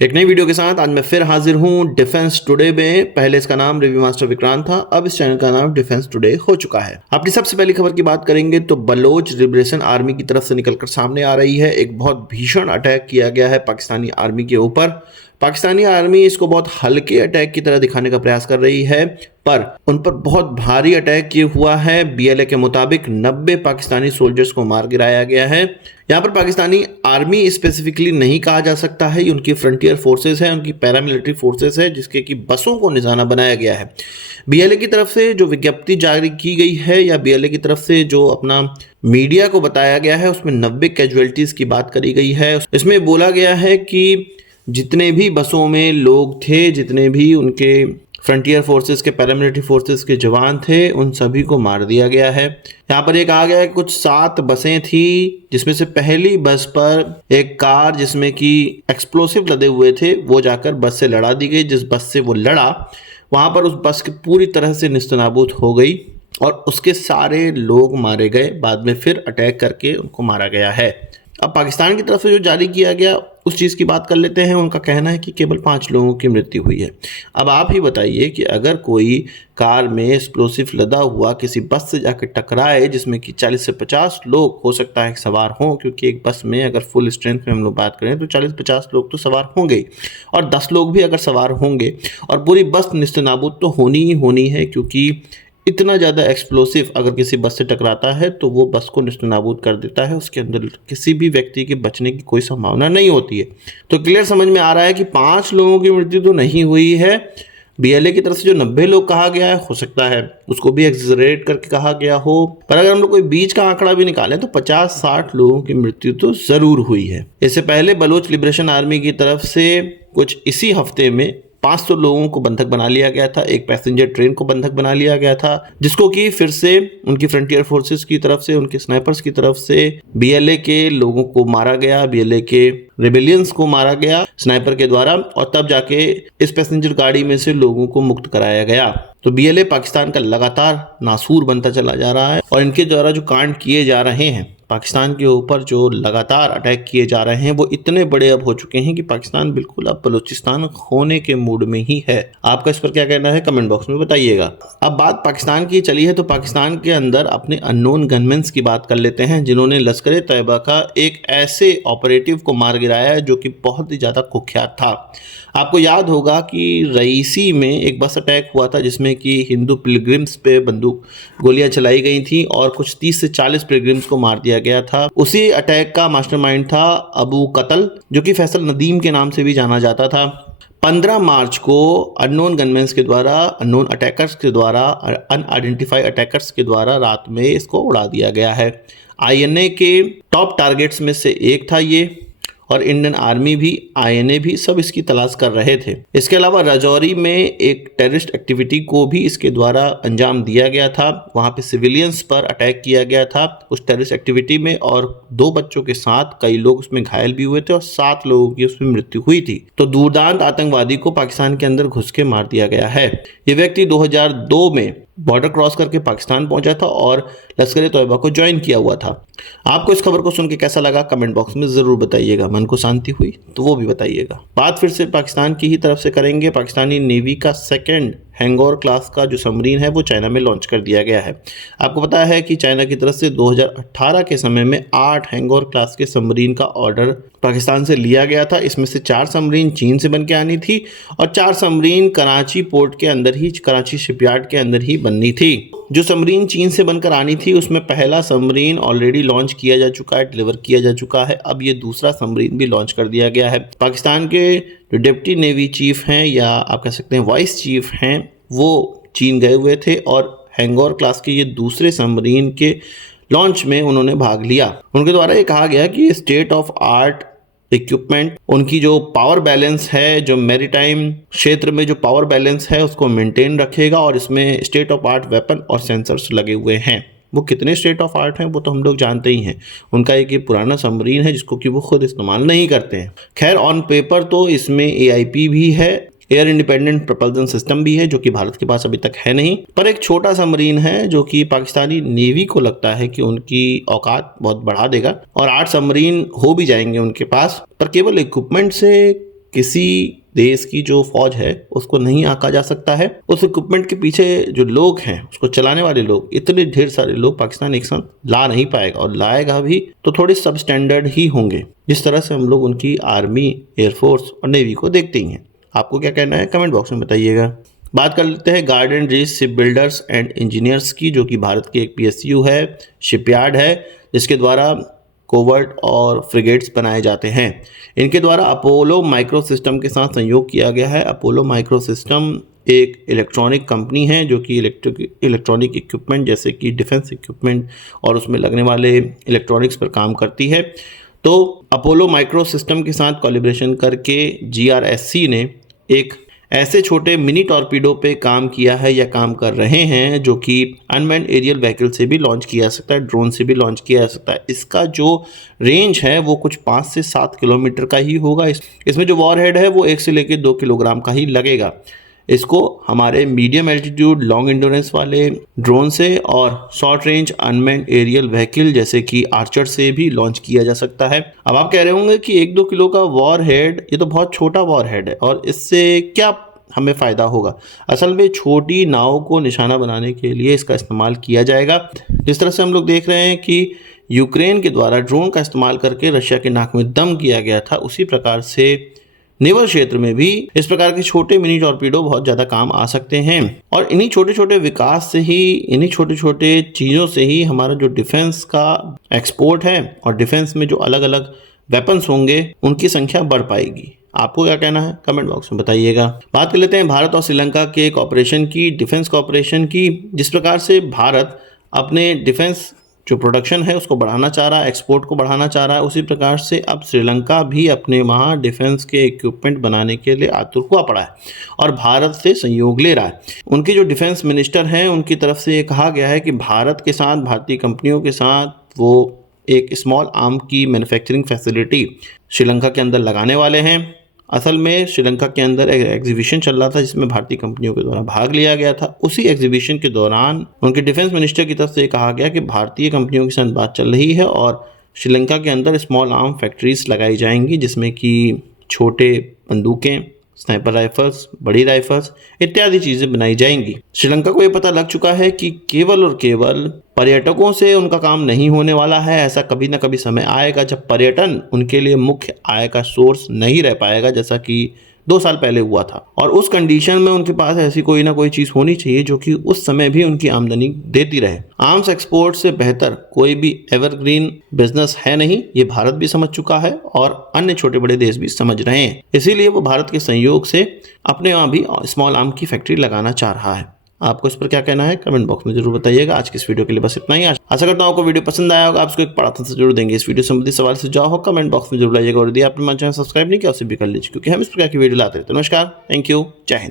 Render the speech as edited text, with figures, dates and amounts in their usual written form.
एक नई वीडियो के साथ आज मैं फिर हाजिर हूं डिफेंस टुडे में। पहले इसका नाम रिव्यू मास्टर विक्रांत था, अब इस चैनल का नाम डिफेंस टुडे हो चुका है। अपनी सबसे पहली खबर की बात करेंगे तो बलोच लिबरेशन आर्मी की तरफ से निकलकर सामने आ रही है। एक बहुत भीषण अटैक किया गया है पाकिस्तानी आर्मी के ऊपर। पाकिस्तानी आर्मी इसको बहुत हल्के अटैक की तरह दिखाने का प्रयास कर रही है, पर उन पर बहुत भारी अटैक ये हुआ है। बीएलए के मुताबिक 90 पाकिस्तानी सोल्जर्स को मार गिराया गया है। यहाँ पर पाकिस्तानी आर्मी स्पेसिफिकली नहीं कहा जा सकता है, ये उनकी फ्रंटियर फोर्सेस है, उनकी पैरामिलिट्री फोर्सेस है, जिसके कि बसों को निशाना बनाया गया है। बीएलए की तरफ से जो विज्ञप्ति जारी की गई है या बीएलए की तरफ से जो अपना मीडिया को बताया गया है, उसमें 90 कैजुअलिटीज की बात करी गई है। इसमें बोला गया है कि जितने भी बसों में लोग थे, जितने भी उनके फ्रंटियर फोर्सेस के पैरामिलिट्री फोर्सेस के जवान थे, उन सभी को मार दिया गया है। यहाँ पर एक आ गया है कुछ 7 बसें थी, जिसमें से पहली बस पर एक कार जिसमें कि एक्सप्लोसिव लदे हुए थे वो जाकर बस से लड़ा दी गई। जिस बस से वो लड़ा वहां पर उस बस की पूरी तरह से निस्तनाबूद हो गई और उसके सारे लोग मारे गए। बाद में फिर अटैक करके उनको मारा गया है। अब पाकिस्तान की तरफ से जो जारी किया गया उस चीज़ की बात कर लेते हैं। उनका कहना है कि केवल 5 लोगों की मृत्यु हुई है। अब आप ही बताइए कि अगर कोई कार में एक्सप्लोसिव लदा हुआ किसी बस से जाकर टकराए, जिसमें कि 40 से 50 लोग हो सकता है सवार हों, क्योंकि एक बस में अगर फुल स्ट्रेंथ में हम लोग बात करें तो 40-50 लोग तो सवार होंगे, और 10 लोग भी अगर सवार होंगे और पूरी बस निस्तनाबूद तो होनी ही होनी है, क्योंकि इतना ज़्यादा एक्सप्लोसिव अगर किसी बस से टकराता है तो वो बस को निस्तनाबूद कर देता है। उसके अंदर किसी भी व्यक्ति के बचने की कोई संभावना नहीं होती है। तो क्लियर समझ में आ रहा है कि 5 लोगों की मृत्यु तो नहीं हुई है। बीएलए की तरफ से जो 90 लोग कहा गया है, हो सकता है उसको भी एक्सजरेट करके कहा गया हो, पर अगर हम लोग कोई बीच का आंकड़ा भी निकालें तो 50-60 लोगों की मृत्यु तो जरूर हुई है। इससे पहले बलोच लिबरेशन आर्मी की तरफ से कुछ इसी हफ्ते में 500 लोगों को बंधक बना लिया गया था। एक पैसेंजर ट्रेन को बंधक बना लिया गया था, जिसको कि फिर से उनकी फ्रंटियर फोर्सेस की तरफ से, उनके स्नाइपर्स की तरफ से बीएलए के लोगों को मारा गया, बीएलए के रेबेलियंस को मारा गया स्नाइपर के द्वारा, और तब जाके इस पैसेंजर गाड़ी में से लोगों को मुक्त कराया गया। तो बीएलए पाकिस्तान का लगातार नासूर बनता चला जा रहा है, और इनके द्वारा जो कांड किए जा रहे हैं, पाकिस्तान के ऊपर जो लगातार अटैक किए जा रहे हैं, वो इतने बड़े अब हो चुके हैं कि पाकिस्तान बिल्कुल अब बलूचिस्तान होने के मूड में ही है। आपका इस पर क्या कहना है कमेंट बॉक्स में बताइएगा। अब बात पाकिस्तान की चली है तो पाकिस्तान के अंदर अपने अननोन गनमैन्स की बात कर लेते हैं, जिन्होंने लश्कर तैयबा का एक ऐसे ऑपरेटिव को मार गिराया है जो कि बहुत ही ज़्यादा कुख्यात था। आपको याद होगा कि रईसी में एक बस अटैक हुआ था, जिसमें कि हिंदू पिलग्रिम्स पे बंदूक गोलियां चलाई गई थी और कुछ 30 से 40 पिलग्रिम्स को मार दिया गया था। उसी अटैक का मास्टरमाइंड था अबू कतल, जो कि फैसल नदीम के नाम से भी जाना जाता था। 15 मार्च को अननोन गनमैन्स के द्वारा, अननोन अटैकर्स के द्वारा, अनआइडेंटिफाइड अटैकर्स के द्वारा रात में इसको उड़ा दिया गया है। आईएनए के टॉप टारगेट्स में से एक था ये, और इंडियन आर्मी भी, आईएनए भी सब इसकी तलाश कर रहे थे। इसके अलावा राजौरी में एक टेररिस्ट एक्टिविटी को भी इसके द्वारा अंजाम दिया गया था। वहां पे सिविलियंस पर अटैक किया गया था उस टेररिस्ट एक्टिविटी में, और 2 बच्चों के साथ कई लोग उसमें घायल भी हुए थे और 7 लोगों की उसमें मृत्यु हुई थी। तो दूरदांत आतंकवादी को पाकिस्तान के अंदर घुस के मार दिया गया है। ये व्यक्ति 2002 में बॉर्डर क्रॉस करके पाकिस्तान पहुंचा था और लश्कर तैयबा को ज्वाइन किया हुआ था। आपको इस खबर को सुन के कैसा लगा कमेंट बॉक्स में जरूर बताइएगा। मन को शांति हुई तो वो भी बताइएगा। बात फिर से पाकिस्तान की ही तरफ से करेंगे। पाकिस्तानी नेवी का 2nd हैंगोर क्लास का जो सबमरीन है वो चाइना में लॉन्च कर दिया गया है। आपको पता है कि चाइना की तरफ से 2018 के समय में 8 हैंगोर क्लास के सबमरीन का ऑर्डर पाकिस्तान से लिया गया था। इसमें से 4 सबमरीन चीन से बन के आनी थी और 4 सबमरीन कराची पोर्ट के अंदर ही, कराची शिपयार्ड के अंदर ही बननी थी। जो सबमरीन चीन से बनकर आनी थी उसमें पहला सबमरीन ऑलरेडी लॉन्च किया जा चुका है, डिलीवर किया जा चुका है। अब ये दूसरा सबमरीन भी लॉन्च कर दिया गया है। पाकिस्तान के जो डिप्टी नेवी चीफ हैं, या आप कह सकते हैं वाइस चीफ हैं, वो चीन गए हुए थे और हैंगोर क्लास के ये दूसरे सबमरीन के लॉन्च में उन्होंने भाग लिया। उनके द्वारा ये कहा गया कि स्टेट ऑफ आर्ट इक्विपमेंट, उनकी जो पावर बैलेंस है, जो मैरीटाइम क्षेत्र में जो पावर बैलेंस है उसको मेंटेन रखेगा, और इसमें स्टेट ऑफ आर्ट वेपन और सेंसर्स लगे हुए हैं। वो कितने स्टेट ऑफ आर्ट हैं वो तो हम लोग जानते ही हैं। उनका एक ये पुराना सबमरीन है जिसको कि वो खुद इस्तेमाल नहीं करते हैं। खैर, ऑन पेपर तो इसमें AIP भी है, एयर इंडिपेंडेंट प्रपल्सन सिस्टम भी है, जो कि भारत के पास अभी तक है नहीं। पर एक छोटा सबमरीन है जो कि पाकिस्तानी नेवी को लगता है कि उनकी औकात बहुत बढ़ा देगा, और 8 सबमरीन हो भी जाएंगे उनके पास। पर केवल इक्विपमेंट से किसी देश की जो फौज है उसको नहीं आंका जा सकता है। उस इक्विपमेंट के पीछे जो लोग हैं, उसको चलाने वाले लोग, इतने ढेर सारे लोग पाकिस्तान एक साथ ला नहीं पाएगा, और लाएगा भी तो थोड़े सब स्टैंडर्ड ही होंगे, जिस तरह से हम लोग उनकी आर्मी, एयरफोर्स और नेवी को देखते ही हैं। आपको क्या कहना है कमेंट बॉक्स में बताइएगा। बात कर लेते हैं garden reach ship builders and engineers की, जो कि भारत की एक PSU है, शिपयार्ड है, जिसके द्वारा कोवर्ट और फ्रिगेट्स बनाए जाते हैं। इनके द्वारा अपोलो माइक्रो सिस्टम के साथ संयोग किया गया है। अपोलो माइक्रो सिस्टम एक इलेक्ट्रॉनिक कंपनी है जो कि इलेक्ट्रॉनिक इक्विपमेंट जैसे कि डिफेंस इक्विपमेंट और उसमें लगने वाले इलेक्ट्रॉनिक्स पर काम करती है। तो अपोलो माइक्रो सिस्टम के साथ कोलैबोरेशन करके GRSC ने एक ऐसे छोटे मिनी टॉर्पीडो पे काम किया है या काम कर रहे हैं जो कि अनमैन्ड एरियल व्हीकल से भी लॉन्च किया जा सकता है, ड्रोन से भी लॉन्च किया जा सकता है। इसका जो रेंज है वो कुछ 5 से 7 किलोमीटर का ही होगा। इसमें जो वॉरहेड है वो 1 से लेकर 2 किलोग्राम का ही लगेगा। इसको हमारे मीडियम एल्टीट्यूड लॉन्ग एंड्योरेंस वाले ड्रोन से और short range unmanned aerial vehicle जैसे कि आर्चर से भी लॉन्च किया जा सकता है। अब आप कह रहे होंगे कि 1-2 किलो का वॉरहेड, ये तो बहुत छोटा वॉरहेड है और इससे क्या हमें फ़ायदा होगा। असल में छोटी नाव को निशाना बनाने के लिए इसका इस्तेमाल किया जाएगा। जिस तरह से हम लोग देख रहे हैं कि यूक्रेन के द्वारा ड्रोन का इस्तेमाल करके रशिया के नाक में दम किया गया था, उसी प्रकार से नेवल क्षेत्र में भी इस प्रकार के छोटे मिनी टॉर्पीडो बहुत ज़्यादा काम आ सकते हैं। और इन्हीं छोटे छोटे विकास से ही, इन्हीं छोटे छोटे चीज़ों से ही हमारा जो डिफेंस का एक्सपोर्ट है और डिफेंस में जो अलग अलग वेपन्स होंगे उनकी संख्या बढ़ पाएगी। आपको क्या कहना है कमेंट बॉक्स में बताइएगा। बात कर लेते हैं भारत और श्रीलंका के कॉपरेशन की, डिफेंस कॉपरेशन की। जिस प्रकार से भारत अपने डिफेंस जो प्रोडक्शन है उसको बढ़ाना चाह रहा है, एक्सपोर्ट को बढ़ाना चाह रहा है, उसी प्रकार से अब श्रीलंका भी अपने वहाँ डिफेंस के इक्विपमेंट बनाने के लिए आतुर हुआ पड़ा है और भारत से सहयोग ले रहा है। उनकी जो डिफेंस मिनिस्टर हैं उनकी तरफ से ये कहा गया है कि भारत के साथ, भारतीय कंपनियों के साथ वो एक स्मॉल आर्म की मैन्युफैक्चरिंग फैसिलिटी श्रीलंका के अंदर लगाने वाले हैं। असल में श्रीलंका के अंदर एक एग्जीबिशन चल रहा था जिसमें भारतीय कंपनियों के द्वारा भाग लिया गया था। उसी एग्जीबिशन के दौरान उनके डिफेंस मिनिस्टर की तरफ से कहा गया कि भारतीय कंपनियों के साथ बात चल रही है और श्रीलंका के अंदर स्मॉल आर्म फैक्ट्रीज लगाई जाएंगी जिसमें कि छोटे बंदूकें, स्नाइपर राइफल्स, बड़ी राइफल्स इत्यादि चीज़ें बनाई जाएंगी। श्रीलंका को ये पता लग चुका है कि केवल और केवल पर्यटकों से उनका काम नहीं होने वाला है। ऐसा कभी ना कभी समय आएगा जब पर्यटन उनके लिए मुख्य आय का सोर्स नहीं रह पाएगा, जैसा कि 2 साल पहले हुआ था। और उस कंडीशन में उनके पास ऐसी कोई ना कोई चीज़ होनी चाहिए जो कि उस समय भी उनकी आमदनी देती रहे। आर्म्स एक्सपोर्ट से बेहतर कोई भी एवरग्रीन बिजनेस है नहीं, ये भारत भी समझ चुका है और अन्य छोटे बड़े देश भी समझ रहे हैं। इसीलिए वो भारत के सहयोग से अपने वहाँ भी स्मॉल आर्म की फैक्ट्री लगाना चाह रहा है। आपको इस पर क्या कहना है कमेंट बॉक्स में जरूर बताइएगा। आज की इस वीडियो के लिए बस इतना ही। आशा करता हूँ आपको वीडियो पसंद आया होगा। आपको एक बड़ा आंसर जरूर देंगे। इस वीडियो संबंधी सवाल सुझाव हो कमेंट बॉक्स में जरूर लाइएगा और यदि आपने हमारे चैनल सब्सक्राइब नहीं किया उसे भी कर लीजिए, क्योंकि हम इस प्रकार की वीडियो लाते रहते हैं। नमस्कार, थैंक यू, जय हिंद।